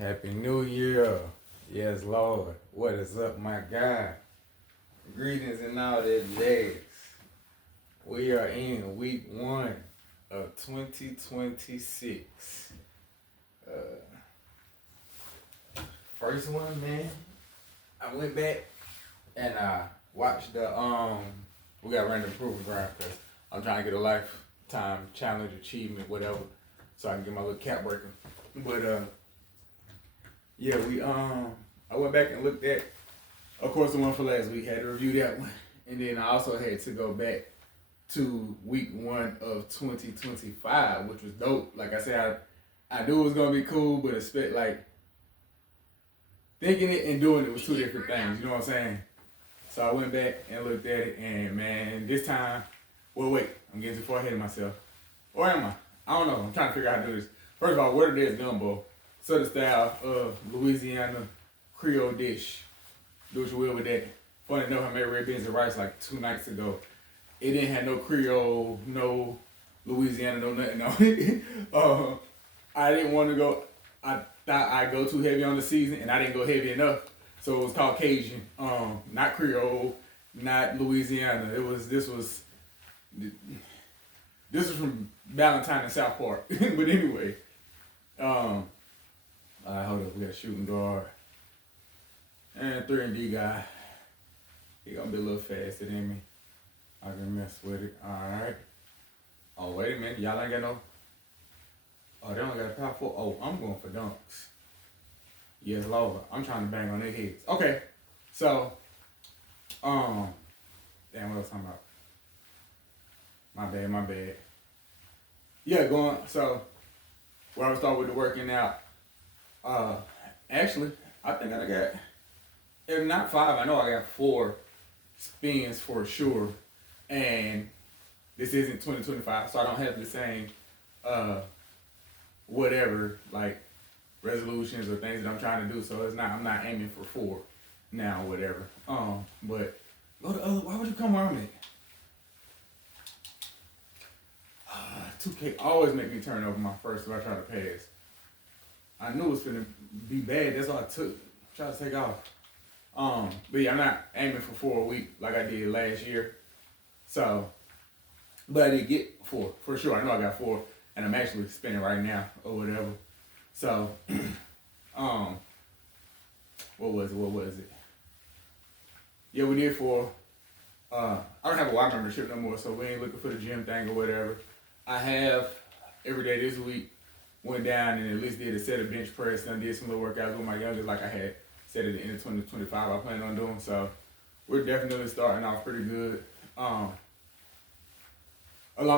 Happy New Year. Yes, Lord. What is up, my God? Greetings and all that jazz. We are in week 1 of 2026. Uh, First one, man. I went back and I watched we got random proving ground because I'm trying to get a lifetime challenge achievement, whatever, so I can get my little cap breaker. But yeah, I went back and looked at, of course, the one for last week. Had to review that one, and then I also had to go back to week 1 of 2025, which was dope. Like I said, I knew it was gonna be cool, but expect like thinking it and doing it was two different things. You know what I'm saying? So I went back and looked at it, and man, this time, well, wait, I'm getting too far ahead of myself. Or am I? I don't know. I'm trying to figure out how to do this. First of all, what it is gumbo. Southern style Louisiana Creole dish. Do what you will with that. Funny enough, I made red beans and rice like 2 nights ago. It didn't have no Creole, no Louisiana, no nothing on it. I didn't want to go. I thought I'd go too heavy on the season, and I didn't go heavy enough. So it was called Cajun. Not Creole, not Louisiana. This was from Valentine and South Park. But anyway, hold up, we got a shooting guard. And 3-and-D guy. He gonna be a little faster than me. I can mess with it. Alright. Oh, wait a minute. Y'all ain't got no. Oh, they only got a power 4. Oh, I'm going for dunks. Yes, Lord. I'm trying to bang on their heads. Okay. So, damn, what else I'm about? My bad. Yeah, so, where I would start with the working out. Actually, I think I got, if not 5, I know I got 4 spins for sure. And this isn't 2025, so I don't have the same, whatever, like, resolutions or things that I'm trying to do. So I'm not aiming for 4 now, whatever. But go to other, why would you come on me? 2K always make me turn over my first if I try to pass. I knew it was gonna be bad. That's all I tried to take off. But yeah, I'm not aiming for 4 a week like I did last year. So, but I did get 4 for sure. I know I got 4, and I'm actually spinning right now or whatever. So, what was it? Yeah, we did 4. I don't have a Y membership no more, so we ain't looking for the gym thing or whatever. I have every day this week went down and at least did a set of bench press and did some little workouts with my youngest like I had said at the end of 2025 I plan on doing. So we're definitely starting off pretty good. Along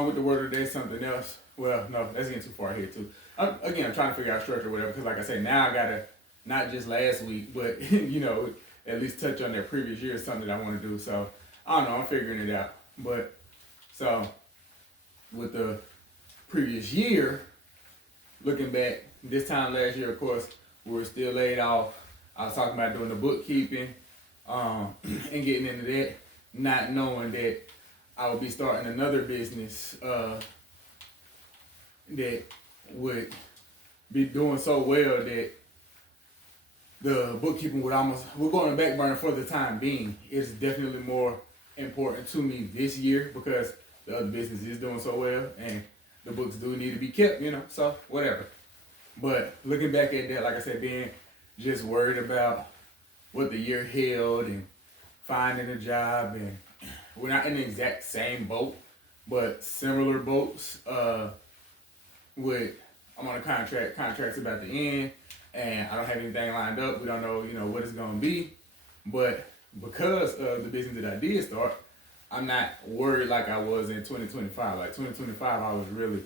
with the word of the day, something else. Well, no, that's getting too far ahead too. I'm trying to figure out structure or whatever, because like I said, now I gotta, not just last week, but at least touch on that previous year is something that I want to do. So I don't know, I'm figuring it out. But so with the previous year, looking back, this time last year, of course, we were still laid off. I was talking about doing the bookkeeping and getting into that, not knowing that I would be starting another business that would be doing so well that the bookkeeping we're going on the back burner for the time being. It's definitely more important to me this year because the other business is doing so well and the books do need to be kept, so whatever. But looking back at that, like I said, being just worried about what the year held and finding a job, and we're not in the exact same boat, but similar boats. I'm on a contract's about to end, and I don't have anything lined up. We don't know, what it's gonna be. But because of the business that I did start, I'm not worried like I was in 2025. Like 2025, I was really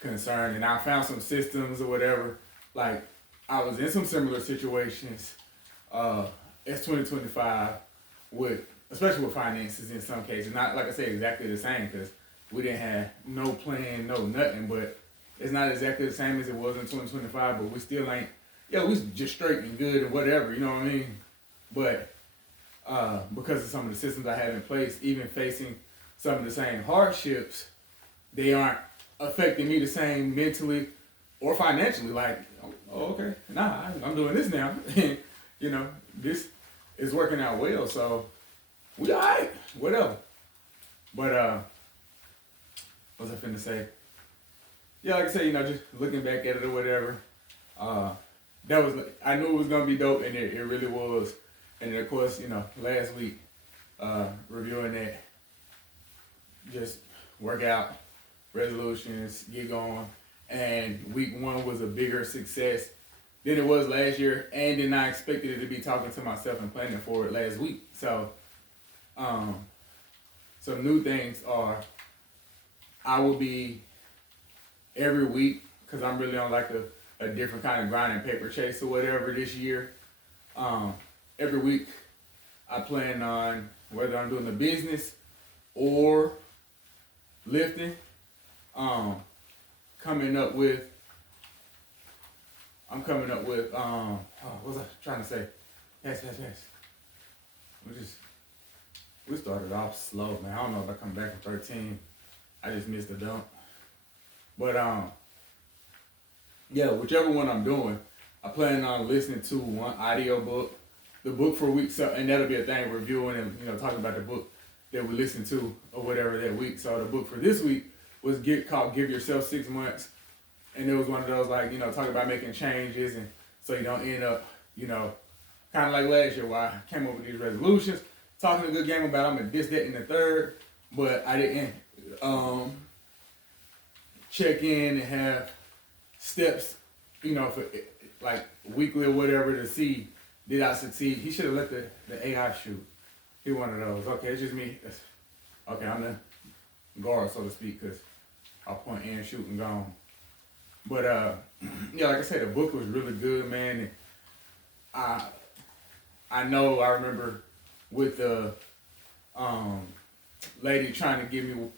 concerned, and I found some systems or whatever. Like I was in some similar situations as 2025 especially with finances in some cases. Not like I said exactly the same because we didn't have no plan, no nothing. But it's not exactly the same as it was in 2025. But we still ain't. Yeah, we just straight and good and whatever. You know what I mean? But because of some of the systems I have in place, even facing some of the same hardships, they aren't affecting me the same mentally or financially. Like, oh, okay, nah, I'm doing this now. You know, this is working out well, so we all right, whatever. But what was I finna say? Yeah, like I said, you know, just looking back at it or whatever, uh, that was, I knew it was gonna be dope, and it really was. And then of course, you know, last week, reviewing that, just workout resolutions, get going, and week one was a bigger success than it was last year, and then I expected it to be talking to myself and planning for it last week. So, some new things are, I will be every week, because I'm really on like a different kind of grind and paper chase or whatever this year. Every week I plan on, whether I'm doing the business or lifting, coming up with, what was I trying to say? Pass. We started off slow, man. I don't know if I come back from 13. I just missed the dump. But yeah, whichever one I'm doing, I plan on listening to one audio book, the book for a week, so, and that'll be a thing, reviewing and, you know, talking about the book that we listened to or whatever that week. So the book for this week was called Give Yourself 6 Months. And it was one of those, like, you know, talking about making changes, and so you don't end up, you know, kind of like last year where I came up with these resolutions, talking a good game about I'm a this, that, and the third, but I didn't check in and have steps, you know, for like weekly or whatever to see, did I succeed? He should have let the AI shoot. He one of those. Okay, it's just me. Okay, I'm the guard, so to speak, because I'll point and shoot and gone. But yeah, like I said, the book was really good, man. And I know I remember with the lady trying to give me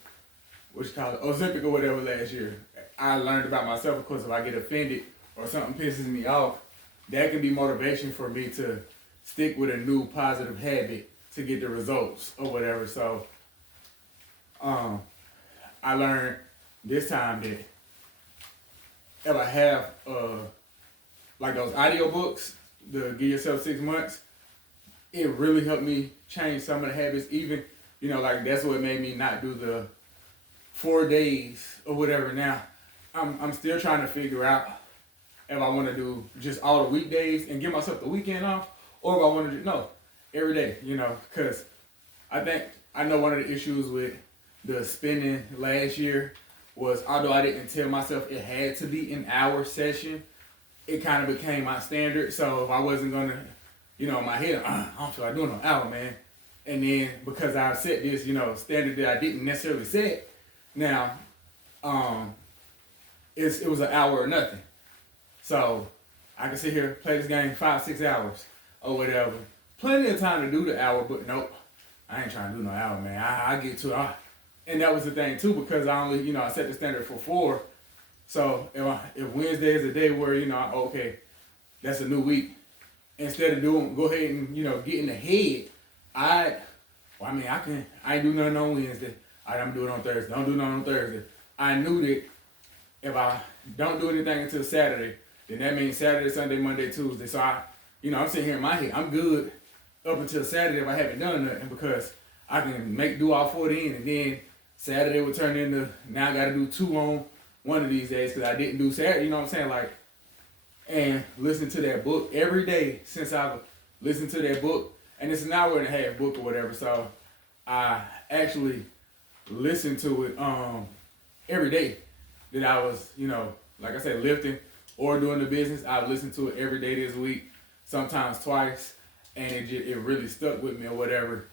what you call it, Ozempic or whatever last year. I learned about myself, of course, if I get offended or something pisses me off, that can be motivation for me to stick with a new positive habit to get the results or whatever. So I learned this time that if I have like those audio books, the Give Yourself 6 Months, it really helped me change some of the habits. Even, you know, like that's what made me not do the 4 days or whatever. Now I'm still trying to figure out if I want to do just all the weekdays and give myself the weekend off, or if I want to do every day, you know, because I know one of the issues with the spending last year was, although I didn't tell myself it had to be an hour session, it kind of became my standard. So if I wasn't going to, you know, in my head, I don't feel like doing an hour, man. And then because I set this, you know, standard that I didn't necessarily set, now it was an hour or nothing. So I can sit here, play this game 5-6 hours or whatever. Plenty of time to do the hour, but nope, I ain't trying to do no hour, man. I get to it. And that was the thing too, because I only, you know, I set the standard for 4. So if Wednesday is a day where, you know, okay, that's a new week, instead of go ahead and, you know, get in the head, I ain't do nothing on Wednesday. I'm doing it on Thursday. Don't do nothing on Thursday. I knew that if I don't do anything until Saturday, then that means Saturday, Sunday, Monday, Tuesday. So I'm sitting here in my head, I'm good up until Saturday if I haven't done nothing, because I can do all 4 then, and then Saturday would turn into, now I got to do 2 on one of these days because I didn't do Saturday, you know what I'm saying? Like, and listen to that book every day since I've listened to that book, and it's an hour and a half book or whatever, so I actually listened to it every day that I was, you know, like I said, lifting or doing the business. I've listened to it every day this week, sometimes twice, and it really stuck with me or whatever.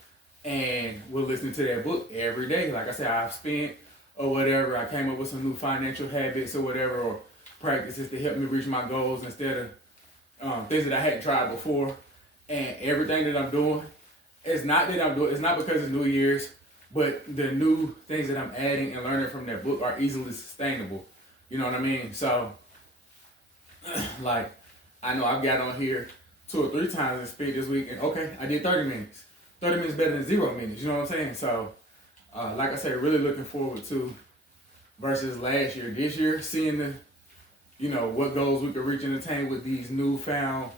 And we're listening to that book every day. Like I said, I've spent or whatever. I came up with some new financial habits or whatever, or practices to help me reach my goals instead of things that I hadn't tried before. And everything that I'm doing, it's not because it's New Year's, but the new things that I'm adding and learning from that book are easily sustainable. You know what I mean? So, like, I know I've got on here 2 or 3 times and speak this week, and okay, I did 30 minutes. 30 minutes better than 0 minutes, you know what I'm saying? So, like I said, really looking forward to versus last year. This year, seeing what goals we could reach and attain with these newfound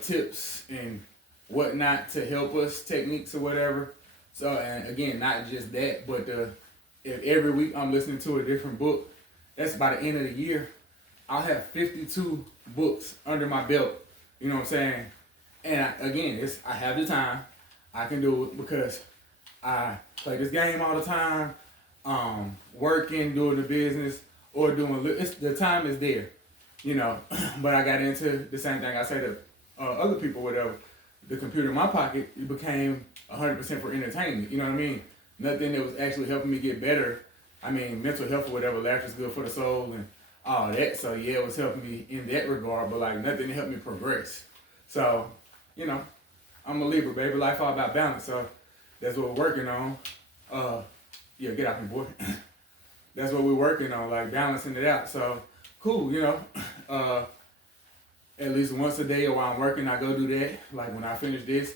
tips and whatnot to help us, techniques or whatever. So, and again, not just that, but if every week I'm listening to a different book, that's by the end of the year, I'll have 52 books under my belt. You know what I'm saying? And again, I have the time. I can do it because I play this game all the time, working, doing the business, or the time is there, But I got into the same thing I say to other people, whatever. The computer in my pocket, it became 100% for entertainment. You know what I mean? Nothing that was actually helping me get better. I mean, mental health or whatever, laughter is good for the soul and all that. So yeah, it was helping me in that regard, but like nothing to help me progress. So, I'm a Libra, baby. Life all about balance. So that's what we're working on. Yeah, get out here, boy. That's what we're working on, like balancing it out. So cool, at least once a day while I'm working, I go do that. Like when I finish this,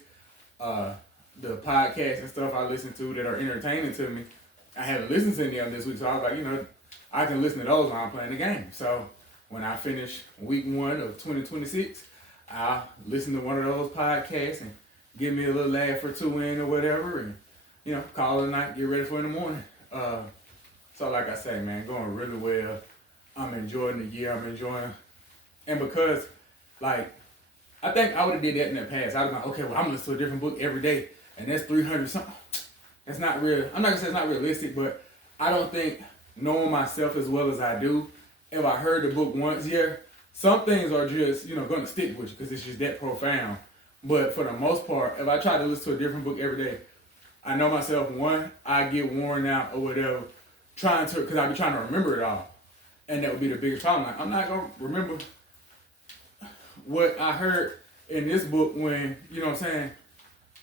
the podcasts and stuff I listen to that are entertaining to me, I haven't listened to any of them this week, so I was like, I can listen to those while I'm playing the game. So when I finish week 1 of 2026, I'll listen to one of those podcasts and give me a little laugh or two in or whatever, and call it a night, get ready for in the morning. So like I say, man, going really well. I'm enjoying the year. And because like I think I would have did that in the past. I was like, okay, well, I'm listening to a different book every day, and that's 300 something. That's not real. I'm not gonna say it's not realistic, but I don't think knowing myself as well as I do, if I heard the book once, some things are just gonna stick with you because it's just that profound. But for the most part, if I try to listen to a different book every day, I know myself. One, I get worn out or whatever, because I be trying to remember it all, and that would be the biggest problem. Like, I'm not gonna remember what I heard in this book when, you know what I'm saying,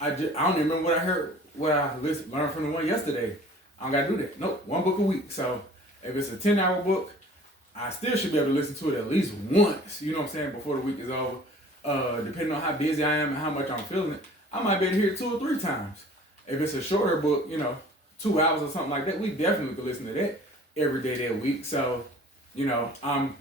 I don't even remember what I heard, what I learned from the one yesterday. I don't gotta do that. Nope, one book a week. So if it's a 10-hour book, I still should be able to listen to it at least once, you know what I'm saying, before the week is over. Depending on how busy I am and how much I'm feeling it, I might be able to hear it 2 or 3 times. If it's a shorter book, 2 hours or something like that, we definitely could listen to that every day that week. So, I'm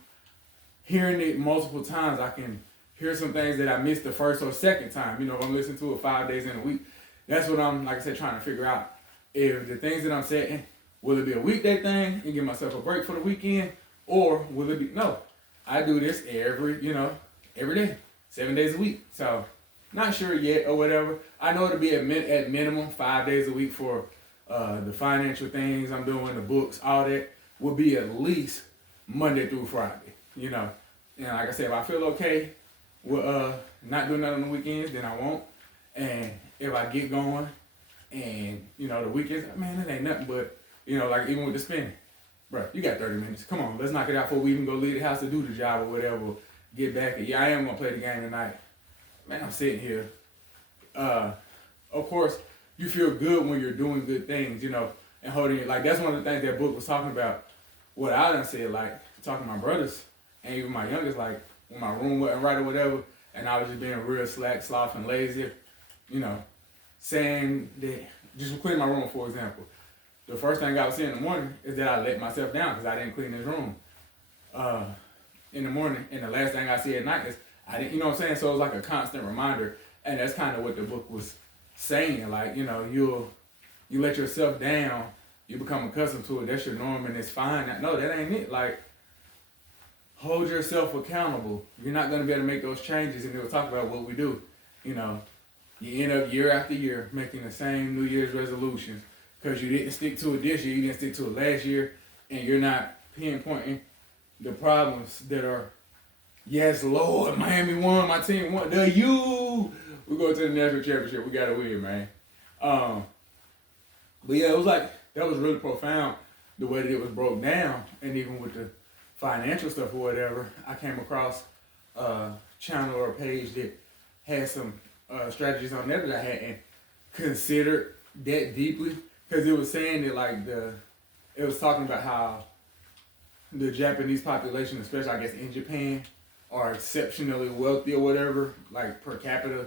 hearing it multiple times. I can hear some things that I missed the first or second time. If I'm listening to it 5 days in a week, that's what I'm, like I said, trying to figure out. If the things that I'm saying, will it be a weekday thing and give myself a break for the weekend, or will it be, no, I do this every day, 7 days a week. So, not sure yet or whatever. I know it'll be at minimum 5 days a week for the financial things I'm doing, the books, all that will be at least Monday through Friday. And like I said, if I feel okay with not doing that on the weekends, then I won't. And if I get going and, the weekends, man, it ain't nothing but, like even with the spinning. Bro, you got 30 minutes. Come on, let's knock it out before we even go leave the house to do the job or whatever. Get back. Yeah, I am going to play the game tonight. Man, I'm sitting here. Of course, you feel good when you're doing good things, and holding it. Like, that's one of the things that book was talking about. What I done said, like, talking to my brothers and even my youngest, like, when my room wasn't right or whatever, and I was just being real slack, sloth, and lazy, saying that, just clean my room, for example. The first thing I was saying in the morning is that I let myself down because I didn't clean this room in the morning. And the last thing I see at night is I didn't, you know what I'm saying? So it was like a constant reminder. And that's kind of what the book was saying. Like, you let yourself down, you become accustomed to it. That's your norm and it's fine. No, that ain't it. Like, hold yourself accountable. You're not going to be able to make those changes. And they'll talk about what we do. You end up year after year making the same New Year's resolutions because you didn't stick to it this year, you didn't stick to it last year, and you're not pinpointing the problems that are, yes, Lord, Miami won, my team won, we go to the national championship, we got to win, man. But yeah, it was like, that was really profound, the way that it was broke down, and even with the financial stuff or whatever, I came across a channel or a page that had some strategies on there that I hadn't considered that deeply, because it was saying that like it was talking about how the Japanese population, especially I guess in Japan, are exceptionally wealthy or whatever, like per capita,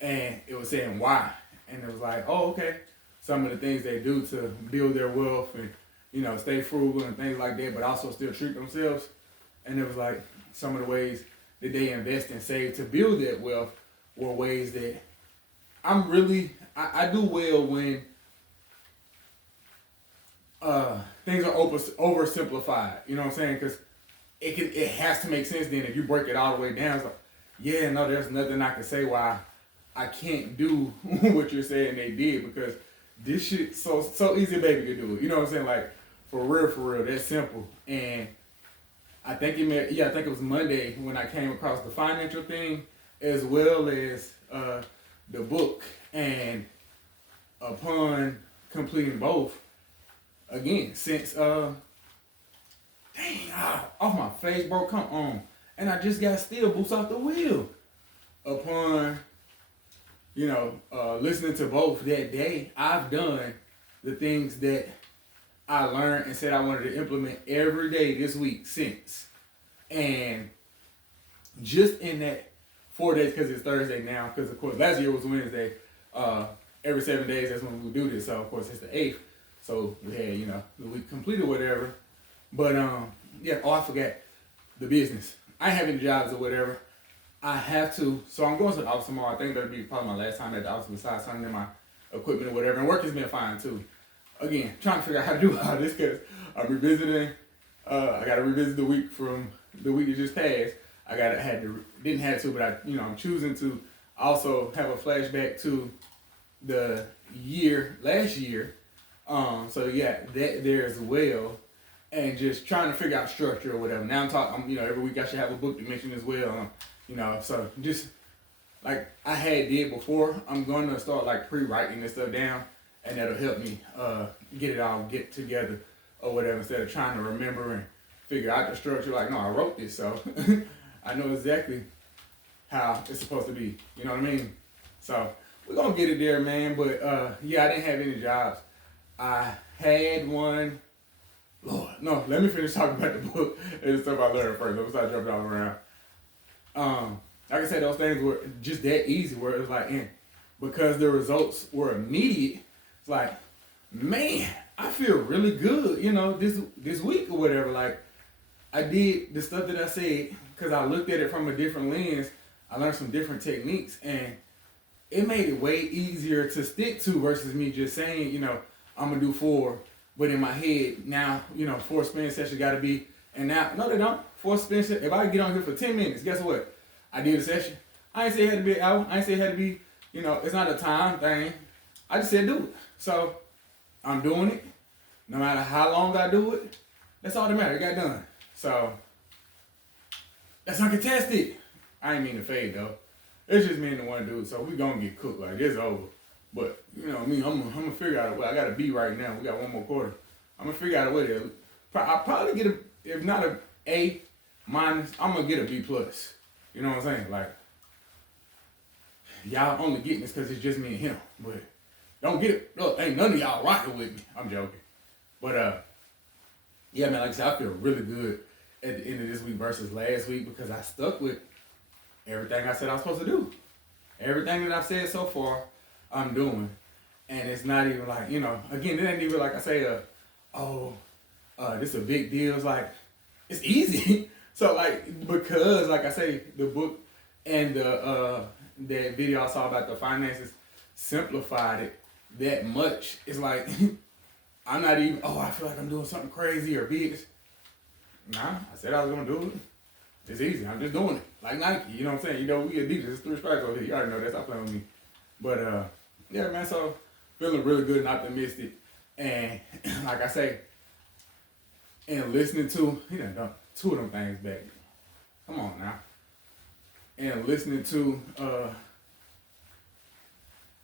and it was saying why, and it was like, oh, okay, some of the things they do to build their wealth and stay frugal and things like that, but also still treat themselves. and it was like some of the ways that they invest and save to build that wealth were ways that I do well when things are oversimplified. You know what I'm saying? Because it has to make sense. Then if you break it all the way down, it's like, yeah, no, there's nothing I can say why I can't do what you're saying they did, because this shit so easy, baby, to do it. You know what I'm saying? Like for real, that's simple. And I think I think it was Monday when I came across the financial thing as well as the book, and upon completing both, again, since off my face, bro, come on. And I just got still boots off the wheel. Upon, listening to both that day, I've done the things that I learned and said I wanted to implement every day this week since. And just in that 4 days, because it's Thursday now, because of course last year was Wednesday, every 7 days that's when we do this, so of course it's the 8th. So we had, the week completed, whatever. But I forgot the business. I ain't have any jobs or whatever. I have to, so I'm going to the office tomorrow. I think that'll be probably my last time at the office besides signing in my equipment or whatever. And work has been fine too. Again, trying to figure out how to do all this because I'm revisiting. I got to revisit the week from the week that just passed. Didn't have to, but I'm choosing to also have a flashback to the last year. So yeah, that there as well, and just trying to figure out structure or whatever. Now I'm talking, every week I should have a book to mention as well. So just like I had did before, I'm going to start like pre-writing this stuff down, and that'll help me get together or whatever, instead of trying to remember and figure out the structure. Like, no, I wrote this, so I know exactly how it's supposed to be. You know what I mean? So we're gonna get it there, man. But I didn't have any jobs. I had one. Lord, no, let me finish talking about the book and the stuff I learned first. Let me start jumping all around. Like I said, those things were just that easy, where it was like, because the results were immediate, it's like, man, I feel really good, this week or whatever. Like, I did the stuff that I said because I looked at it from a different lens. I learned some different techniques, and it made it way easier to stick to versus me just saying, I'm gonna do 4, but in my head now, 4 spin sessions got to be, and now, no, they don't. 4 spin sessions. If I get on here for 10 minutes, guess what? I did a session. I ain't say it had to be an hour. I ain't say it had to be, it's not a time thing. I just said do it. So I'm doing it. No matter how long I do it, that's all that matters. It got done. So that's uncontested. I ain't mean to fade though. It's just me and the one dude. So we gonna get cooked. Like, it's over. But I'm gonna figure out a way. I got a B right now. We got one more quarter. I'm gonna figure out a way to. I'll probably get if not a A minus, I'm gonna get a B plus. You know what I'm saying? Like, y'all only getting this because it's just me and him. But don't get it. Look, ain't none of y'all rocking with me. I'm joking. But man, like I said, I feel really good at the end of this week versus last week because I stuck with everything I said I was supposed to do. Everything that I've said so far, I'm doing. And it's not even like, again, it ain't even like I say, this is a big deal. It's like, it's easy. So like, because like I say, the book and that video I saw about the finances simplified it that much. It's like, I'm not even, I feel like I'm doing something crazy or big. Nah, I said I was gonna do it. It's easy. I'm just doing it. Like Nike, you know what I'm saying? We Adidas, it's 3 stripes over here. You already know that. Stop playing with me. But man, so feeling really good and optimistic. And like I say, and listening to, he done 2 of them things back. Come on now. And listening to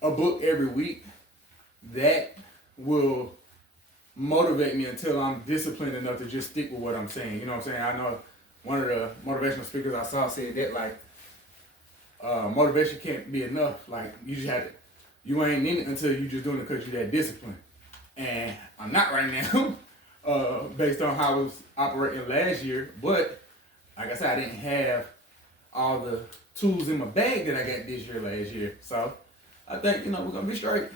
a book every week, that will motivate me until I'm disciplined enough to just stick with what I'm saying. You know what I'm saying? I know one of the motivational speakers I saw said that, like, motivation can't be enough. Like, you ain't in it until you just doing it because you're that disciplined. And I'm not right now, based on how I was operating last year. But like I said, I didn't have all the tools in my bag that I got this year, last year. So I think, we're gonna be straight.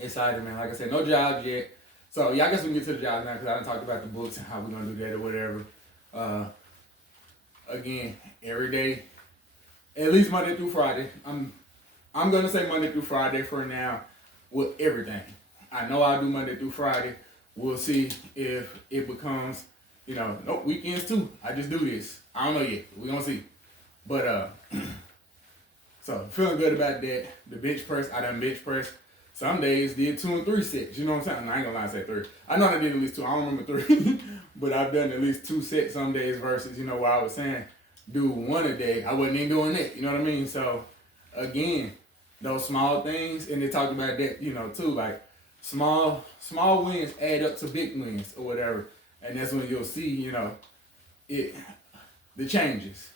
Excited, man. Like I said, no jobs yet. So yeah, I guess we can get to the job now because I done talked about the books and how we're gonna do that or whatever. Uh, Again, every day, at least Monday through Friday. I'm gonna say Monday through Friday for now with everything. I know I'll do Monday through Friday. We'll see if it becomes, nope, weekends too. I just do this. I don't know yet. We're gonna see. But so feeling good about that. The bench press, I done bench press. Some days did 2 and 3 sets. You know what I'm saying? I ain't gonna lie, I said 3. I know I did at least 2. I don't remember 3, but I've done at least 2 sets some days versus, where I was saying do 1 a day. I wasn't even doing that. You know what I mean? So again, those small things, and they talked about that, too. Like small wins add up to big wins or whatever, and that's when you'll see, the changes.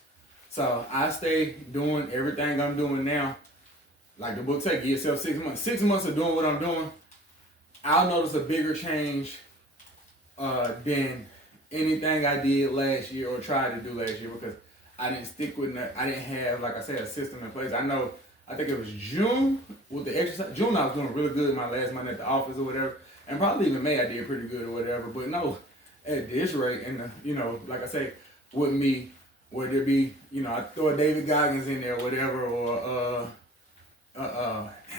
So I stay doing everything I'm doing now. Like the book say, give yourself 6 months. 6 months of doing what I'm doing, I'll notice a bigger change than anything I did last year or tried to do last year because I didn't stick with that. I didn't have, like I said, a system in place. I think it was June with the exercise. June I was doing really good my last month at the office or whatever. And probably even May I did pretty good or whatever. But no, at this rate, and like I say, with me, whether it be, I throw a David Goggins in there or whatever, or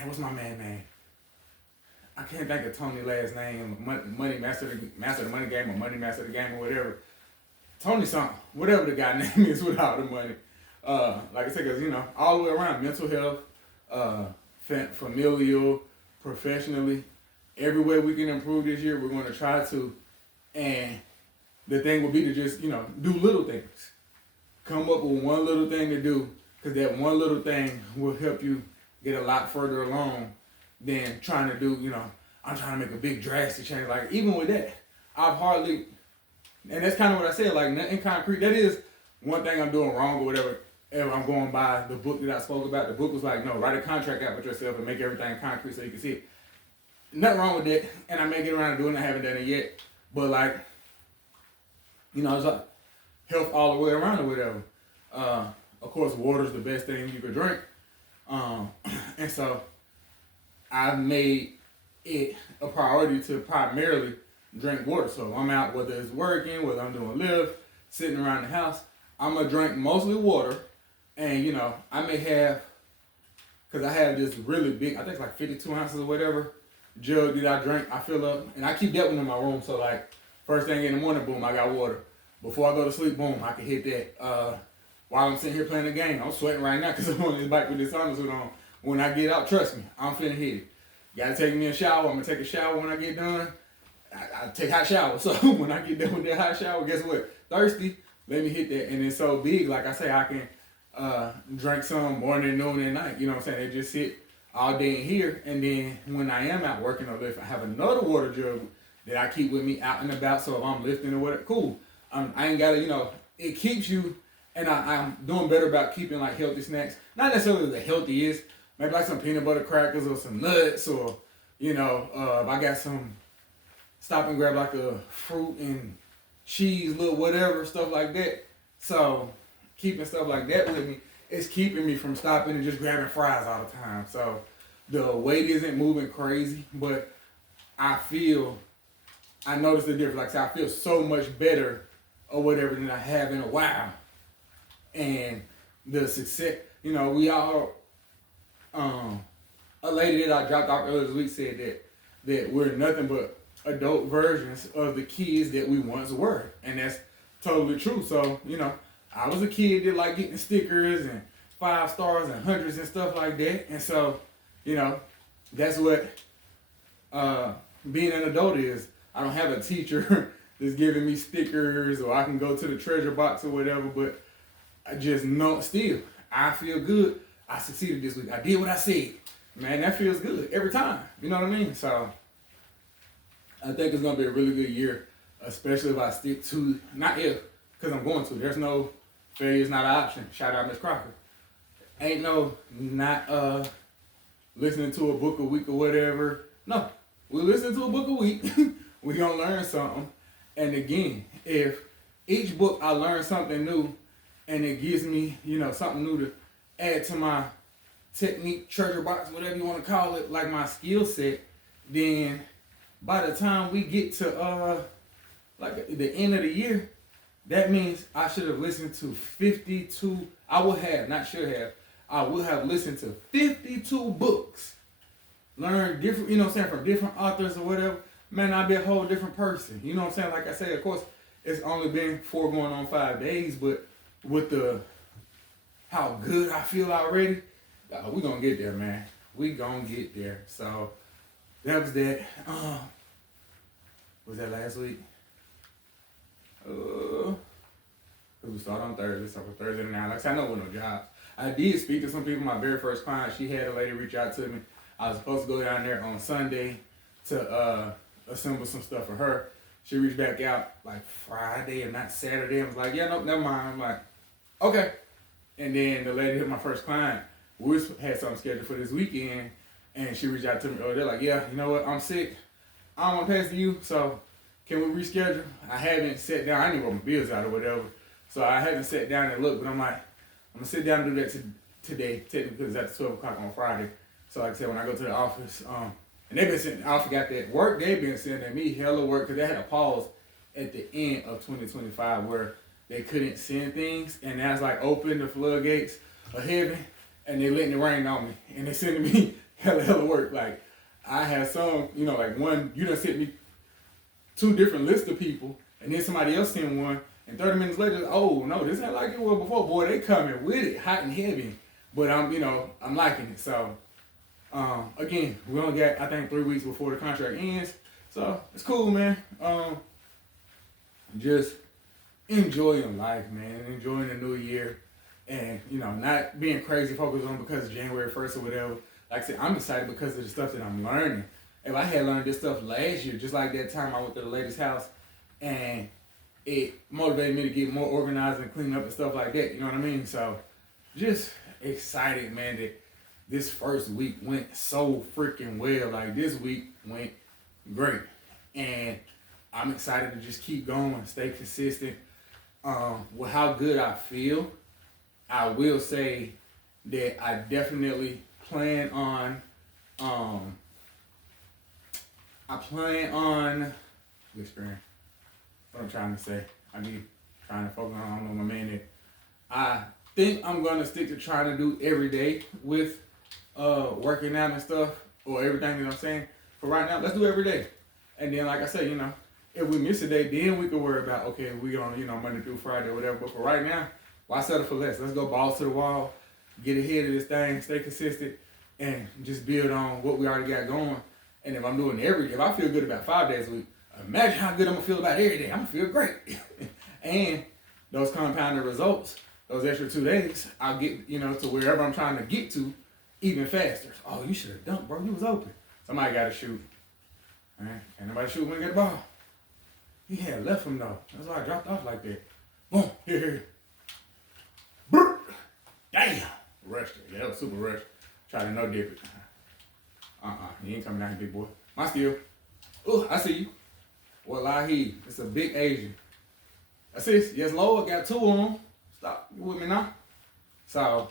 what's my man name? I can't think of Tony's last name. Money Master the Money Game or Money Master the Game or whatever. Tony something, whatever the guy name is without the money. Like I said, because all the way around, mental health, familial, professionally, everywhere we can improve this year, we're going to try to. And the thing will be to just do little things. Come up with one little thing to do, because that one little thing will help you get a lot further along than trying to do, I'm trying to make a big drastic change. Like, even with that, I've hardly, and that's kind of what I said, like, in concrete, that is one thing I'm doing wrong or whatever. If I'm going by the book that I spoke about, the book was like, no, write a contract out with yourself and make everything concrete so you can see it. Nothing wrong with that, and I may get around to doing it, I haven't done it yet, but like, it's like health all the way around or whatever. Of course, water's the best thing you could drink. And so I've made it a priority to primarily drink water. So I'm out, whether it's working, whether I'm doing lift, sitting around the house, I'm going to drink mostly water. And, I may have, because I have this really big, I think it's like 52 ounces or whatever, jug that I drink, I fill up. And I keep that one in my room. So, like, first thing in the morning, boom, I got water. Before I go to sleep, boom, I can hit that. While I'm sitting here playing the game, I'm sweating right now because I'm on this bike with this sauna suit on. When I get out, trust me, I'm finna hit it. Gotta take me a shower. I'm gonna take a shower when I get done. I take hot shower. So when I get done with that hot shower, guess what? Thirsty, let me hit that. And it's so big, like I say, I can drink some morning, noon, and night. You know what I'm saying? They just sit all day in here. And then when I am out working or lift, I have another water jug that I keep with me out and about. So if I'm lifting or whatever, cool. I ain't gotta, it keeps you. And I'm doing better about keeping like healthy snacks. Not necessarily the healthiest, maybe like some peanut butter crackers or some nuts or, if I got some, stop and grab like a fruit and cheese, little whatever, stuff like that. So keeping stuff like that with me is keeping me from stopping and just grabbing fries all the time. So the weight isn't moving crazy, but I noticed the difference. Like I said, I feel so much better or whatever than I have in a while. And the success, we all, a lady that I dropped off earlier this week said that we're nothing but adult versions of the kids that we once were. And that's totally true. So, I was a kid that liked getting stickers and 5 stars and hundreds and stuff like that. And so, that's what being an adult is. I don't have a teacher that's giving me stickers or I can go to the treasure box or whatever, but I just know still, I feel good. I succeeded this week. I did what I said. Man, that feels good every time. You know what I mean? So I think it's going to be a really good year, especially if I stick to, not if, because I'm going to. There's no failure is not an option. Shout out Miss Crocker. Ain't no not listening to a book a week or whatever. No, we listen to a book a week. We going to learn something. And again, if each book I learn something new, and it gives me, something new to add to my technique, treasure box, whatever you want to call it, like my skill set, then by the time we get to like the end of the year, that means I should have listened to 52. I would have, not should have. I would have listened to 52 books, learned different, you know what I'm saying, from different authors or whatever. Man, I'd be a whole different person. You know what I'm saying? Like I said, of course, it's only been 5 days, but with the how good I feel already, we gonna get there, man. We gonna get there. So that was that. Was that last week? We start on Thursday, so for Thursday now. Like I said, I know with no jobs. I did speak to some people. My very first client, she had a lady reach out to me. I was supposed to go down there on Sunday to assemble some stuff for her. She reached back out like Friday and not Saturday. I was like, yeah, no, never mind. I'm like, okay. And then the lady, my first client, we had something scheduled for this weekend, and she reached out to me. Oh, they're like, yeah, you know what? I'm sick. I don't want to pass to you, so can we reschedule? I haven't sat down. I didn't roll my bills out or whatever, so I haven't sat down and looked. But I'm like, I'm gonna sit down and do that today, technically, because it's at 12 o'clock on Friday. So like I said, when I go to the office, and they've been sending, I forgot that work. They've been sending me hella work because they had a pause at the end of 2025 where they couldn't send things, and that's like open the floodgates of heaven, and they letting it rain on me, and they sending me hella work. Like I have some, you know, like one, you done sent me 2 different lists of people, and then somebody else sent one, and 30 minutes later, oh no, this ain't like it was before. Boy, they coming with it, hot and heavy. But I'm liking it. So again, we only got, I think, 3 weeks before the contract ends. So it's cool, man. Just enjoying life, man. Enjoying the new year. And, not being crazy focused on because January 1st or whatever. Like I said, I'm excited because of the stuff that I'm learning. If I had learned this stuff last year, just like that time I went to the lady's house, and it motivated me to get more organized and clean up and stuff like that. You know what I mean? So just excited, man, that this first week went so freaking well. Like this week went great. And I'm excited to just keep going, stay consistent. With how good I feel, I will say that I definitely plan on whispering. What I'm trying to say. I be trying to focus on my man that I think I'm gonna stick to trying to do every day with working out and stuff, or everything that I'm saying. For right now, let's do every day. And then like I said, if we miss a day, then we can worry about, okay, we on, Monday through Friday or whatever. But for right now, why settle for less? Let's go balls to the wall, get ahead of this thing, stay consistent, and just build on what we already got going. And if I'm doing if I feel good about 5 days a week, imagine how good I'm gonna feel about every day. I'm gonna feel great. And those compounded results, those extra 2 days, I'll get, to wherever I'm trying to get to even faster. Oh, you should have dunked, bro. You was open. Somebody gotta shoot. Man, can't nobody shoot when they get the ball. He had left him though. That's why I dropped off like that. Boom. Here. Brr. Damn. Rushed it. Yeah, that was super rushed. Try to no dip it. You ain't coming down here, big boy. My steal. Oh, I see you. Wallahi. It's a big Asian. That's it. Yes, Lord. Got 2 of them. Stop. You with me now? So,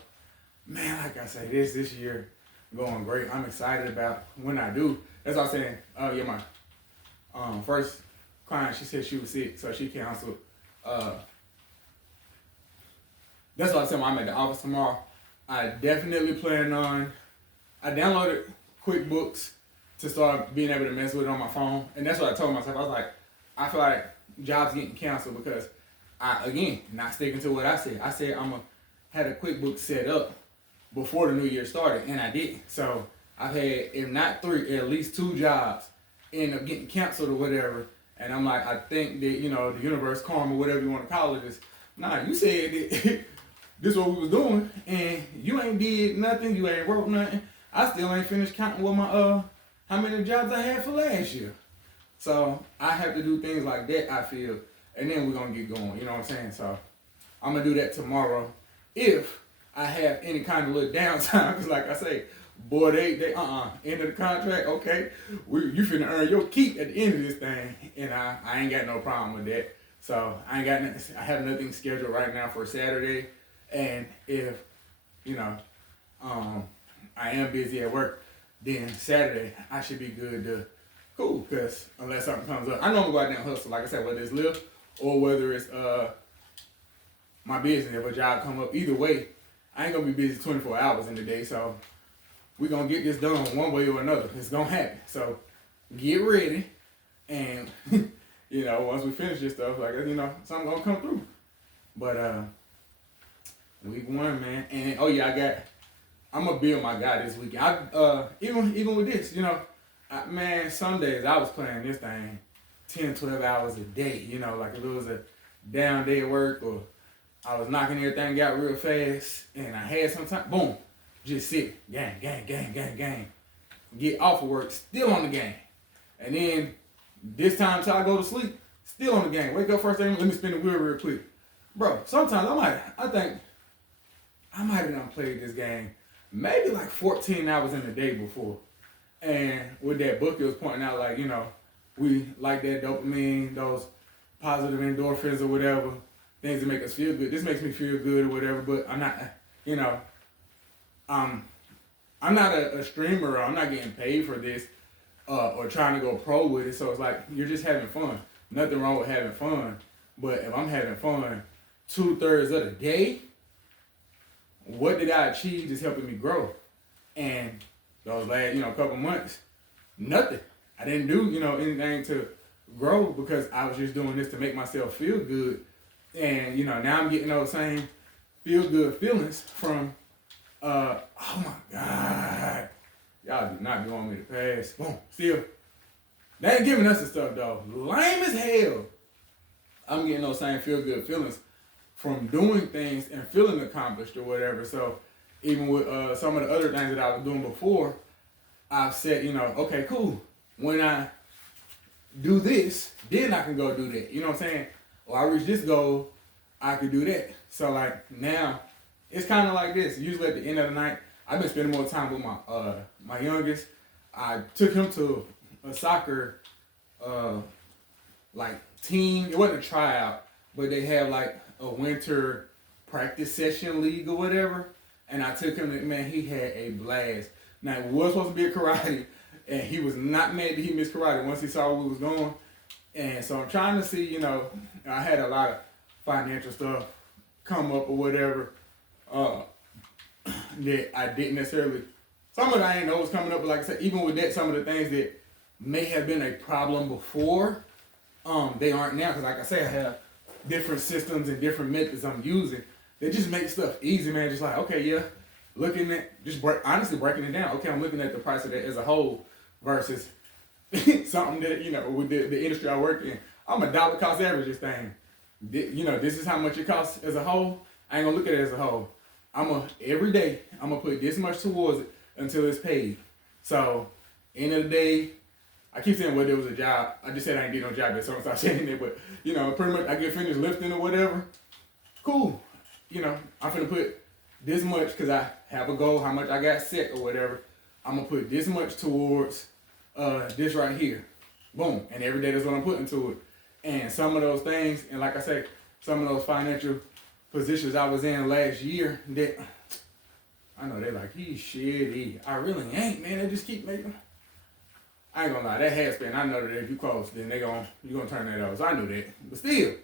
man, like I said, this year going great. I'm excited about when I do. That's what I'm saying. Yeah, my first client, she said she was sick, so she canceled. That's what I'm saying. When I'm at the office tomorrow, I definitely plan on. I downloaded QuickBooks to start being able to mess with it on my phone, and that's what I told myself. I was like, I feel like jobs getting canceled because not sticking to what I said. I said I'm gonna had a QuickBooks set up before the new year started, and I did. So I've had, if not 3, at least 2 jobs end up getting canceled or whatever. And I'm like, I think that, the universe, karma, whatever you want to call it, is, nah, you said that this is what we was doing, and you ain't did nothing, you ain't wrote nothing. I still ain't finished counting what my, how many jobs I had for last year. So I have to do things like that, I feel, and then we're going to get going, you know what I'm saying? So I'm going to do that tomorrow if I have any kind of little downtime, because like I say, boy, they end of the contract, okay, you finna earn your keep at the end of this thing, and I ain't got no problem with that. So I have nothing scheduled right now for Saturday, and if, I am busy at work, then Saturday I should be good to cool, because unless something comes up, I normally go out there and hustle. Like I said, whether it's Lyft or whether it's my business, if a job come up, either way, I ain't gonna be busy 24 hours in the day. So we're gonna get this done one way or another. It's gonna happen. So get ready, and once we finish this stuff, like something gonna come through. But week 1, man, and oh yeah, I'm gonna build my guy this weekend. Even with this, man, some days I was playing this thing 10, 12 hours a day. Like if it was a down day at work or I was knocking everything out real fast and I had some time, boom, just sit, gang. Get off of work, still on the game. And then this time till I go to sleep, still on the game. Wake up first thing, let me spin the wheel real quick. Bro, sometimes I think I might have done played this game maybe like 14 hours in a day before. And with that book, it was pointing out like, we like that dopamine, those positive endorphins or whatever, things that make us feel good. This makes me feel good or whatever, but I'm not, I'm not a streamer or I'm not getting paid for this or trying to go pro with it. So it's like, you're just having fun. Nothing wrong with having fun. But if I'm having fun 2/3 of the day, what did I achieve just helping me grow? And those last, couple months, nothing. I didn't do, anything to grow because I was just doing this to make myself feel good. And, now I'm getting those same feel good feelings from, oh my God. Y'all do not be wanting me to pass. Boom, still. They ain't giving us the stuff though. Lame as hell. I'm getting those same feel good feelings from doing things and feeling accomplished or whatever. So even with some of the other things that I was doing before, I've said, okay, cool. When I do this, then I can go do that. You know what I'm saying? Or I reach this goal, I could do that. So like now, it's kind of like this. Usually at the end of the night, I've been spending more time with my youngest. I took him to a soccer team. It wasn't a tryout, but they have like a winter practice session league or whatever. And I took him to, man, he had a blast. Now it was supposed to be a karate, and he was not mad that he missed karate once he saw where we was going. And so I'm trying to see, I had a lot of financial stuff come up or whatever that I didn't necessarily, some of it I didn't know was coming up, but like I said, even with that, some of the things that may have been a problem before, they aren't now, because like I say, I have different systems and different methods I'm using. They just make stuff easy, man. Just like, okay, yeah, looking at, honestly breaking it down. Okay, I'm looking at the price of that as a whole versus something that, with the industry I work in, I'm a dollar cost average this thing. This is how much it costs as a whole. I ain't gonna look at it as a whole. Every day, I'm gonna put this much towards it until it's paid. So, end of the day, I keep saying whether it was a job. I just said I ain't get no job yet, so I'm not saying that. But, pretty much I get finished lifting or whatever. Cool. I'm finna put this much because I have a goal, how much I got set or whatever. I'm gonna put this much towards this right here. Boom. And every day that's what I'm putting to it. And some of those things, and like I say, some of those financial positions I was in last year that I know they're like, he's shitty. I really ain't, man. They just keep making. I ain't gonna lie, that head spin, I know that if you close, then you're gonna turn that over. So I knew that. But still,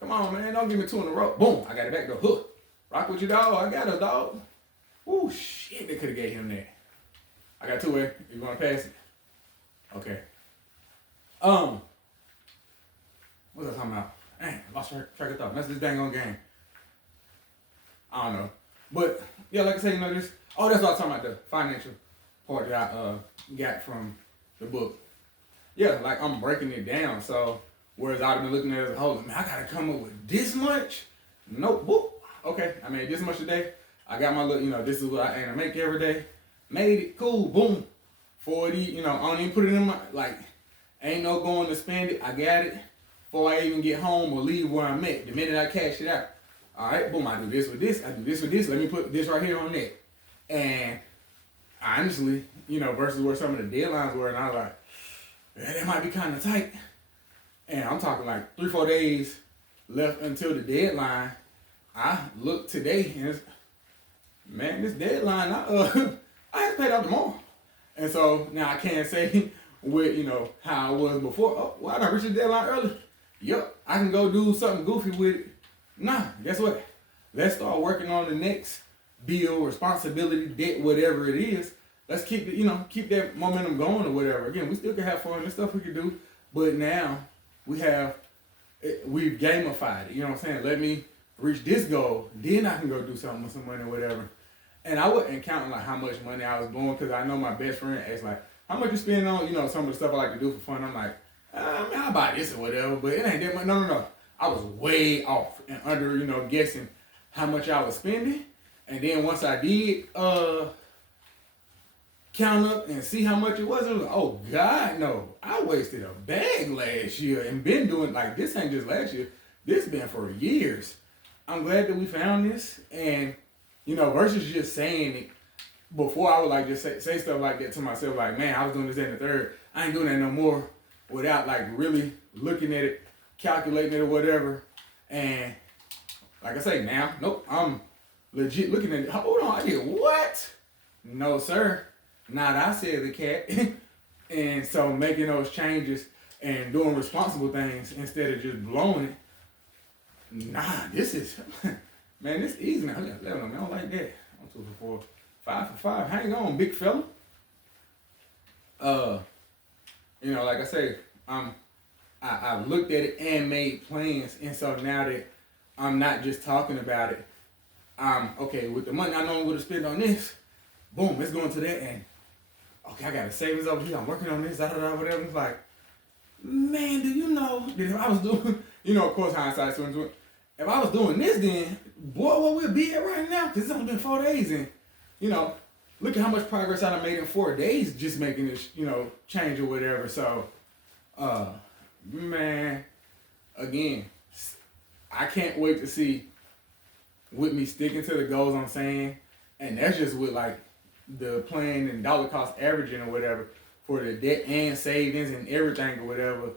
come on, man, don't give me 2 in a row. Boom, I got it back, go hook. Rock with you, dog. I got a dog. Ooh, shit, they could have gave him that. I got 2 there. You wanna pass it? Okay. What was I talking about? Dang, I lost track of thought. That's this dang on game. I don't know. But, yeah, like I said, this. Oh, that's what I was talking about, the financial part that I got from the book. Yeah, like I'm breaking it down. So, whereas I've been looking at it as a whole, man, I gotta come up with this much? Nope. Whoop. Okay, I made this much a day. I got my little, this is what I aim to make every day. Made it. Cool. Boom. 40, I don't even put it in my, ain't no going to spend it. I got it before I even get home or leave where I'm at. The minute I cash it out. All right, boom, I do this with this. I do this with this. Let me put this right here on that. And honestly, versus where some of the deadlines were, and I was like, that might be kind of tight. And I'm talking like 3-4 days left until the deadline. I look today and it's, man, this deadline, I have to pay it out tomorrow. And so now I can't say with, you know, how I was before. Oh, well, I done reached the deadline early. Yep, I can go do something goofy with it. Nah, guess what? Let's start working on the next bill, responsibility, debt, whatever it is. Let's keep it, you know, keep that momentum going or whatever. Again, we still can have fun. There's stuff we can do, but now we've gamified it. You know what I'm saying? Let me reach this goal, then I can go do something with some money or whatever. And I wasn't counting like how much money I was blowing, because I know my best friend asked like, how much you spend on, you know, some of the stuff I like to do for fun. I'm like, man, I'll buy this or whatever, but it ain't that much. No. I was way off and under, you know, guessing how much I was spending. And then once I did count up and see how much it was like, oh God, no. I wasted a bag last year and been doing, like, this ain't just last year. This been for years. I'm glad that we found this. And, you know, versus just saying it, before I would like just say stuff like that to myself, like, man, I was doing this and the third. I ain't doing that no more, without like really looking at it, calculating it or whatever. And like I say, now, nope, I'm legit looking at it. Hold on, I did what? No, sir. Not I said the cat. And so making those changes and doing responsible things instead of just blowing it. Nah, this is, man, this easy now. I got 11 on me. I don't like that. I'm 2 for 4. 5 for 5. Hang on, big fella. You know, like I say, I've looked at it and made plans, and so now that I'm not just talking about it, I'm okay with the money I know I'm gonna spend on this. Boom, it's going to that, and okay, I got a savings over here. I'm working on this, whatever. It's like, man, do you know that if I was doing, you know, of course, hindsight 2020. If I was doing this, then boy, what we'd be at right now? Because it's only been 4 days, and you know, look at how much progress I done made in 4 days just making this, you know, change or whatever. So, man, again, I can't wait to see with me sticking to the goals I'm saying, and that's just with like the plan and dollar cost averaging or whatever for the debt and savings and everything or whatever.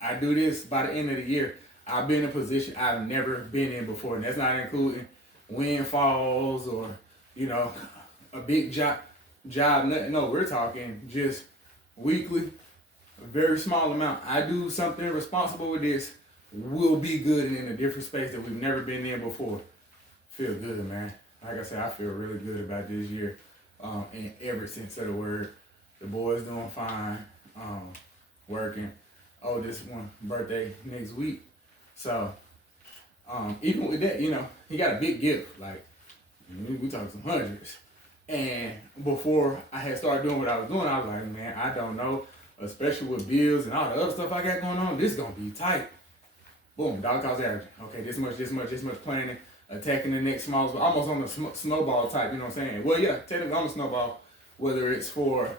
I do this by the end of the year. I'll be in a position I've never been in before, and that's not including windfalls or, you know, a big job, nothing. No, we're talking just weekly, a very small amount. I do something responsible with this, we'll be good and in a different space that we've never been in before. Feel good, man. Like I said, I feel really good about this year, in every sense of the word. The boys doing fine, working. Oh, this one birthday next week. So, even with that, you know, he got a big gift. Like, we talking some hundreds. And before I had started doing what I was doing, I was like, man, I don't know, especially with bills and all the other stuff I got going on, this is going to be tight. Boom, dollar cost average. Okay, this much planning, attacking the next small, almost on the snowball type, you know what I'm saying? Well, yeah, technically I'm a snowball, whether it's for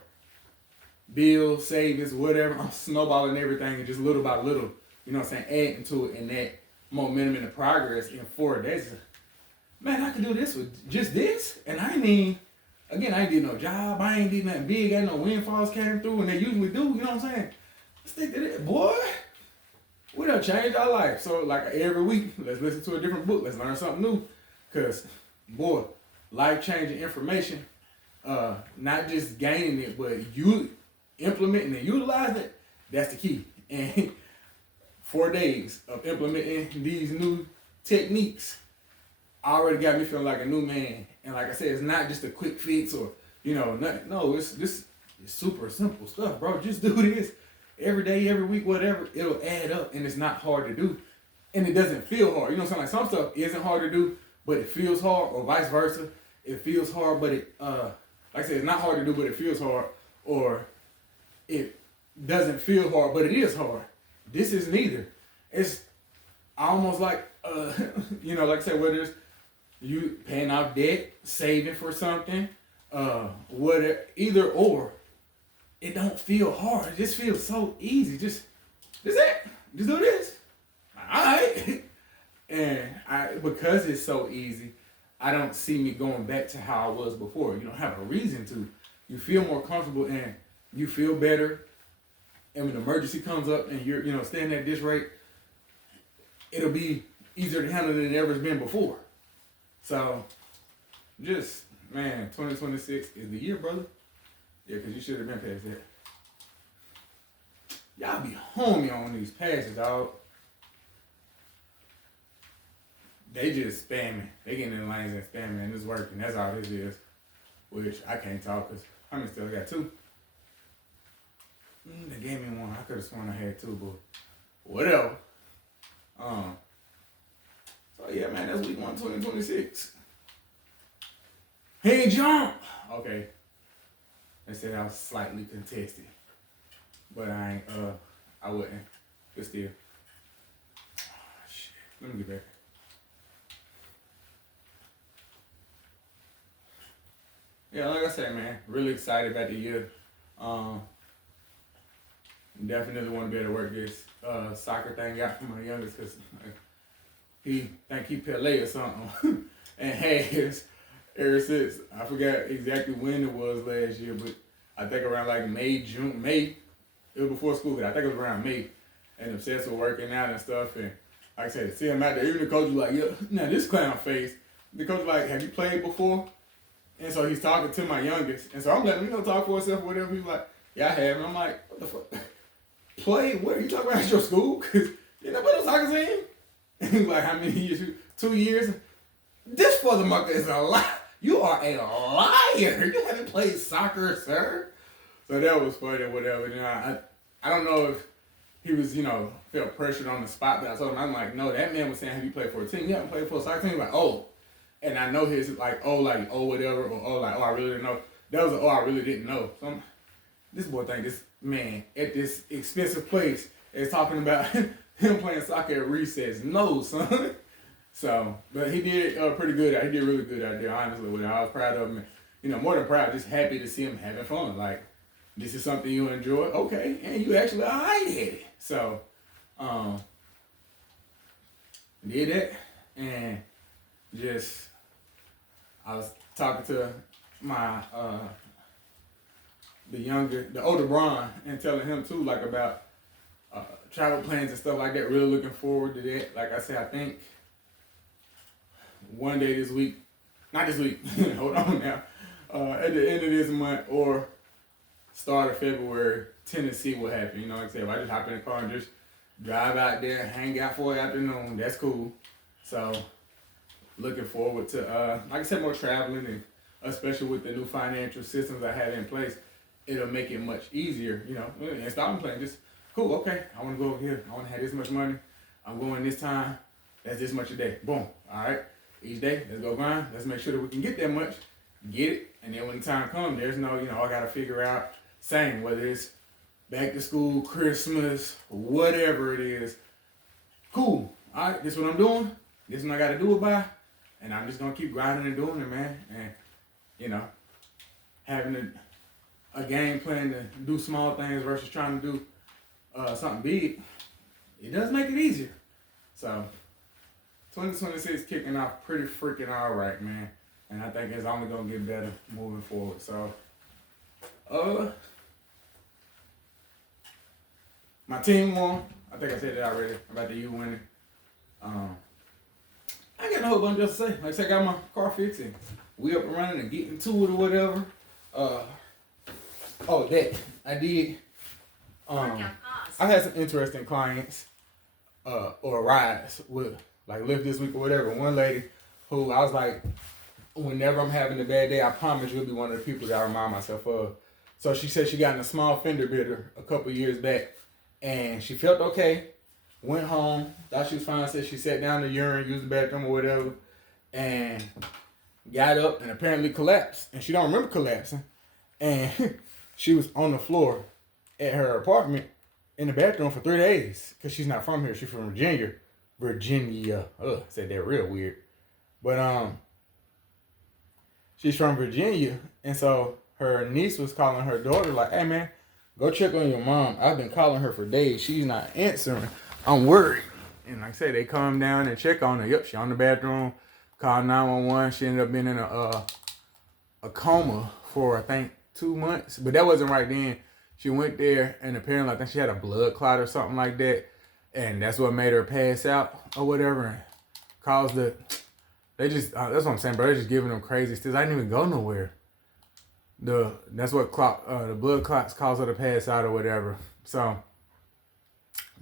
bills, savings, whatever, I'm snowballing everything and just little by little, you know what I'm saying, adding to it, and that momentum and the progress in 4 days. Man, I could do this with just this, and I ain't did no job, I ain't did nothing big, ain't no windfalls came through, and they usually do, you know what I'm saying? Let's stick to that, boy. We done changed our life. So like every week, let's listen to a different book, let's learn something new, cause boy, life-changing information, not just gaining it, but you implementing and utilizing it, that's the key. And 4 days of implementing these new techniques already got me feeling like a new man. And like I said, it's not just a quick fix or, you know, nothing. No, it's super simple stuff, bro. Just do this every day, every week, whatever. It'll add up, and it's not hard to do. And it doesn't feel hard. You know what I'm saying? Like some stuff isn't hard to do, but it feels hard, or vice versa. It feels hard, but it, like I said, it's not hard to do, but it feels hard. Or it doesn't feel hard, but it is hard. This is neither. It's almost like, you know, like I said, whether it's you paying off debt, saving for something, whatever, either or, it don't feel hard. It just feels so easy. Just do this. All right. And because it's so easy, I don't see me going back to how I was before. You don't have a reason to. You feel more comfortable and you feel better. And when an emergency comes up and you're, you know, staying at this rate, it'll be easier to handle than it ever has been before. So, just, man, 2026 is the year, brother. Yeah, because you should have been past that. Y'all be homie on these passes, dog. They just spamming. They getting in the lanes and spamming, and it's working. That's all this is. Which I can't talk because how many still got two? They gave me one. I could have sworn I had two, but whatever. So yeah, man, that's week 1, 2026. Hey, jump. Okay. They said I was slightly contested, but I ain't. I wouldn't. But still. Oh, shit. Let me get back. Yeah, like I said, man, really excited about the year. Definitely want to be able to work this soccer thing out for my youngest because he think he Pele or something, and has ever since. I forgot exactly when it was last year, but I think around like May. It was before school, but I think it was around May, and obsessed with working out and stuff. And like I said, see him out there, even the coach was like, "Yo, now this clown face." The coach was like, "Have you played before?" And so he's talking to my youngest. And so I'm letting him talk for himself or whatever. He's like, "Yeah, I have." And I'm like, "What the fuck? Play? What are you talking about at your school? Because you never been a soccer team?" And he's like, "How many years? 2 years?" This motherfucker is a lie. You are a liar. You haven't played soccer, sir. So that was funny or whatever. You know, I don't know if he was, felt pressured on the spot. But I told him, I'm like, no, that man was saying, have you played for a team? You haven't played for a soccer team? He's like, oh. And I know his oh whatever, or oh I really didn't know. That was I really didn't know. So this boy think this man at this expensive place is talking about him playing soccer at recess. No, son. So, but he did pretty good. He did really good out there, honestly. With it. I was proud of him. More than proud, just happy to see him having fun. Like, this is something you enjoy, okay, and you actually all right at it. So, did that, and just I was talking to my the older Bron, and telling him too, like about travel plans and stuff like that. Really looking forward to that. Like I said, I think one day this week, not this week, hold on now, at the end of this month or start of February, Tennessee will happen. Like I said, if I just hop in the car and just drive out there and hang out for an afternoon, that's cool. So, looking forward to, like I said, more traveling, and especially with the new financial systems I have in place, it'll make it much easier, installment plan, just cool, okay, I want to go over here, I want to have this much money, I'm going this time, that's this much a day, boom, all right, each day, let's go grind, let's make sure that we can get that much, get it, and then when the time comes, there's no, I got to figure out, same, whether it's back to school, Christmas, whatever it is, cool, all right, this is what I'm doing, this is what I got to do it by, and I'm just going to keep grinding and doing it, man, and, having a game plan to do small things versus trying to do something big, it does make it easier. So, 2026 kicking off pretty freaking all right, man. And I think it's only going to get better moving forward. So, my team won. I think I said that already about the U winning. I ain't got a whole bunch else to say. Like I said, I got my car fixed and we up and running and getting to it or whatever. That I did. I've had some interesting clients or rides with like Lyft this week or whatever. One lady who I was like, whenever I'm having a bad day, I promise you'll be one of the people that I remind myself of. So she said she got in a small fender bender a couple years back, and she felt okay. Went home, thought she was fine. Said she sat down to urine, used the bathroom or whatever, and got up and apparently collapsed. And she don't remember collapsing. And she was on the floor at her apartment in the bathroom for 3 days because she's not from here. She's from Virginia. Said that real weird. But she's from Virginia, and so her niece was calling her daughter like, "Hey man, go check on your mom. I've been calling her for days. She's not answering. I'm worried." And like I said, they come down and check on her. Yep, she on the bathroom. Called 911. She ended up being in a coma for I think 2 months, but that wasn't right then. She went there, and apparently I think she had a blood clot or something like that, and that's what made her pass out or whatever, and caused the. They just that's what I'm saying, bro. They're just giving them crazy stills. I didn't even go nowhere. That's what the blood clots caused her to pass out or whatever. So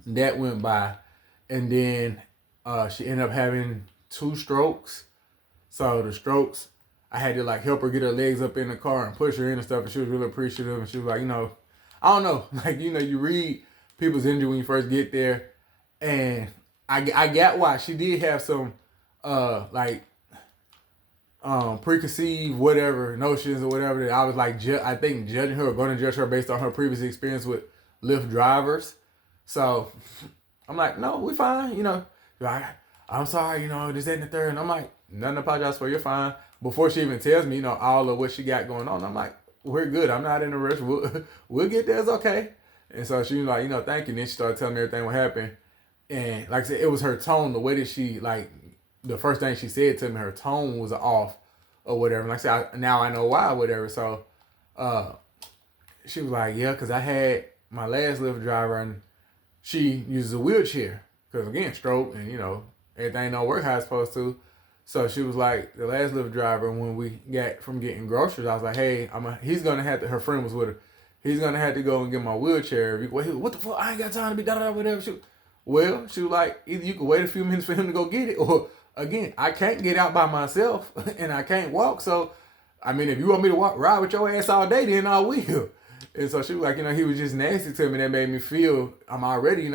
That went by, and then she ended up having 2 strokes. So the strokes, I had to like help her get her legs up in the car and push her in and stuff, and she was really appreciative. And she was like, I don't know, like you read people's injury when you first get there, and I got why she did have some like preconceived whatever notions or whatever that I was like I think judging her or going to judge her based on her previous experience with Lyft drivers. So I'm like, no, we fine, Like, I'm sorry, this, that, and the third. And I'm like, nothing to apologize for, you're fine. Before she even tells me, all of what she got going on, I'm like, we're good. I'm not in a rush. We'll get there. It's okay. And so she was like, thank you. And then she started telling me everything what happened. And like I said, it was her tone, the way that she, like, the first thing she said to me, her tone was off or whatever. And like I said, now I know why or whatever. So uh, she was like, yeah, because I had my last Lyft driver and she uses a wheelchair. Because again, stroke and, everything don't work how it's supposed to. So she was like, the last Lyft driver, when we got from getting groceries, I was like, hey, he's going to have to, her friend was with her, he's going to have to go and get my wheelchair. What the fuck? I ain't got time to be da-da-da, whatever. She was like, either you can wait a few minutes for him to go get it, or again, I can't get out by myself and I can't walk. So, I mean, if you want me to ride with your ass all day, then I will. And so she was like, he was just nasty to me. That made me feel I'm already,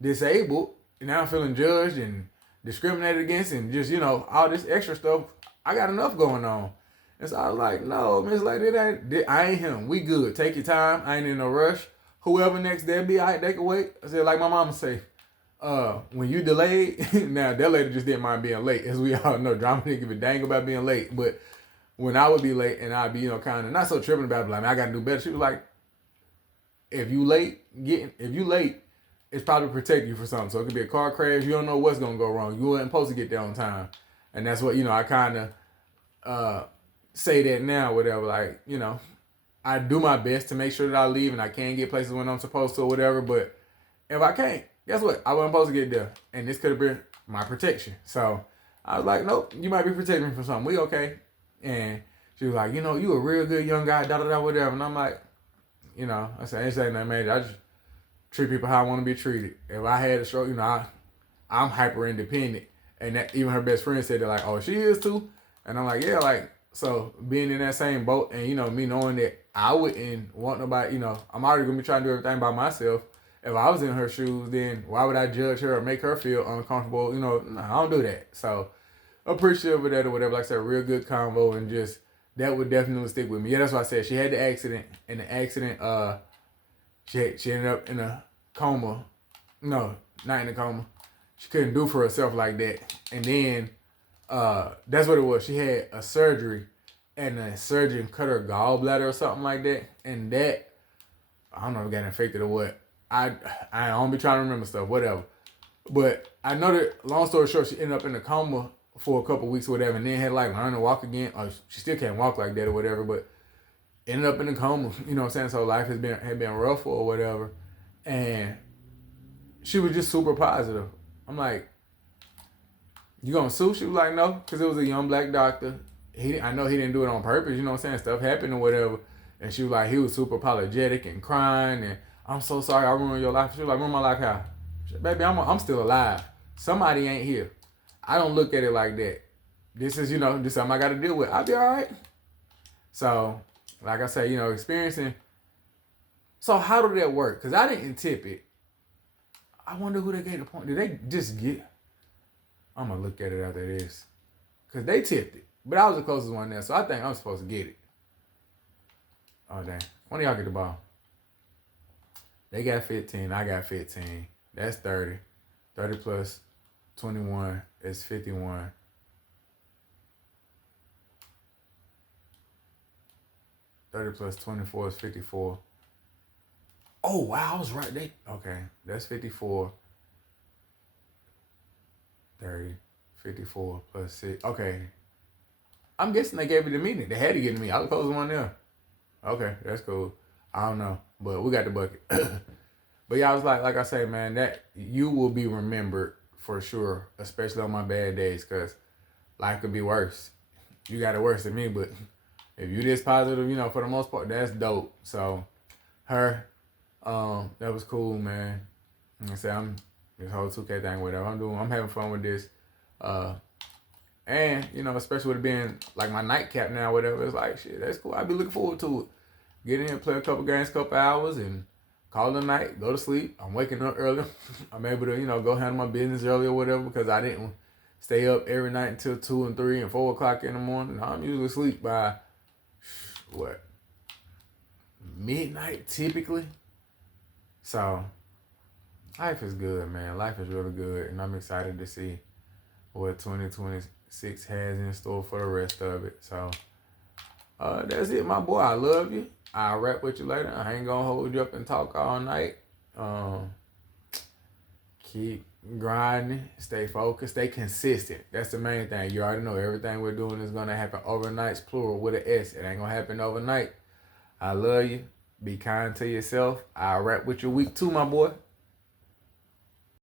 disabled. And now I'm feeling judged and discriminated against and just, all this extra stuff. I got enough going on. And so I was like, no, Miss Lady, I ain't him. We good. Take your time. I ain't in no rush. Whoever next there be, they can wait. I said, like my mama say, when you delayed, now that lady just didn't mind being late. As we all know, drama didn't give a dang about being late. But when I would be late and I'd be, kind of not so tripping about it, like, I got to do better. She was like, if you late, it's probably protect you for something. So it could be a car crash. You don't know what's going to go wrong. You weren't supposed to get there on time. And that's what, I kind of say that now, whatever. Like, I do my best to make sure that I leave and I can get places when I'm supposed to or whatever. But if I can't, guess what? I wasn't supposed to get there. And this could have been my protection. So I was like, nope, you might be protecting me from something. We okay. And she was like, you a real good young guy, da-da-da, whatever. And I'm like, I said, I ain't saying nothing major. I just treat people how I want to be treated. If I had a stroke, I'm hyper independent. And that, even her best friend said that, like, oh, she is too. And I'm like, yeah, like, so being in that same boat and, me knowing that I wouldn't want nobody, I'm already going to be trying to do everything by myself. If I was in her shoes, then why would I judge her or make her feel uncomfortable? No, I don't do that. So appreciative of that or whatever. Like I said, real good convo and just that would definitely stick with me. Yeah, that's what I said. She had the accident, and the accident, she ended up in a coma. No, not in a coma. She couldn't do for herself like that. And then that's what it was. She had a surgery, and the surgeon cut her gallbladder or something like that. And that, I don't know if it got infected or what. I don't be trying to remember stuff, whatever. But I know that, long story short, she ended up in a coma for a couple weeks or whatever, and then had like learn to walk again. Or she still can't walk like that or whatever, but ended up in a coma. You know what I'm saying? So life had been rough or whatever, and she was just super positive. I'm like, you gonna sue? She was like, no, because it was a young black doctor. I know he didn't do it on purpose. You know what I'm saying? Stuff happened or whatever. And she was like, he was super apologetic and crying and I'm so sorry I ruined your life. She was like, ruin my life how? Said, baby, I'm still alive. Somebody ain't here. I don't look at it like that. This is, this something I got to deal with. I'll be all right. So, like I say, experiencing. So how did that work? Because I didn't tip it. I wonder who they gave the point. Did they just get? I'm going to look at it after this. Because they tipped it. But I was the closest one there, so I think I'm supposed to get it. Oh, dang. When do y'all get the ball? They got 15. I got 15. That's 30. 30 plus 21 is 51. +30 plus 24 is 54. Oh, wow, I was right. Okay, that's 54. 30, 54 plus 6. Okay. I'm guessing they gave it to me. They had to give it to me. I was close one there. Okay, that's cool. I don't know, but we got the bucket. But yeah, I was like I say, man, that you will be remembered for sure, especially on my bad days, because life could be worse. You got it worse than me, but if you this positive, for the most part, that's dope. So, her, that was cool, man. I say I'm this whole 2K thing, whatever I'm doing, I'm having fun with this. And, you know, especially with it being like my nightcap now, whatever, it's like, shit, that's cool. I'd be looking forward to it. Get in here, play a couple games, couple hours, and call it a night, go to sleep. I'm waking up early. I'm able to, you know, go handle my business early or whatever because I didn't stay up every night until 2 and 3 and 4 o'clock in the morning. I'm usually asleep by, what, midnight typically. So, life is good, man. Life is really good, and I'm excited to see what 2026 has in store for the rest of it. So, that's it, my boy. I love you. I'll rap with you later. I ain't gonna hold you up and talk all night. Keep grinding, stay focused, stay consistent. That's the main thing. You already know everything we're doing is gonna happen overnight, plural with an S. It ain't gonna happen overnight. I love you. Be kind to yourself. I'll rap with you week 2, my boy.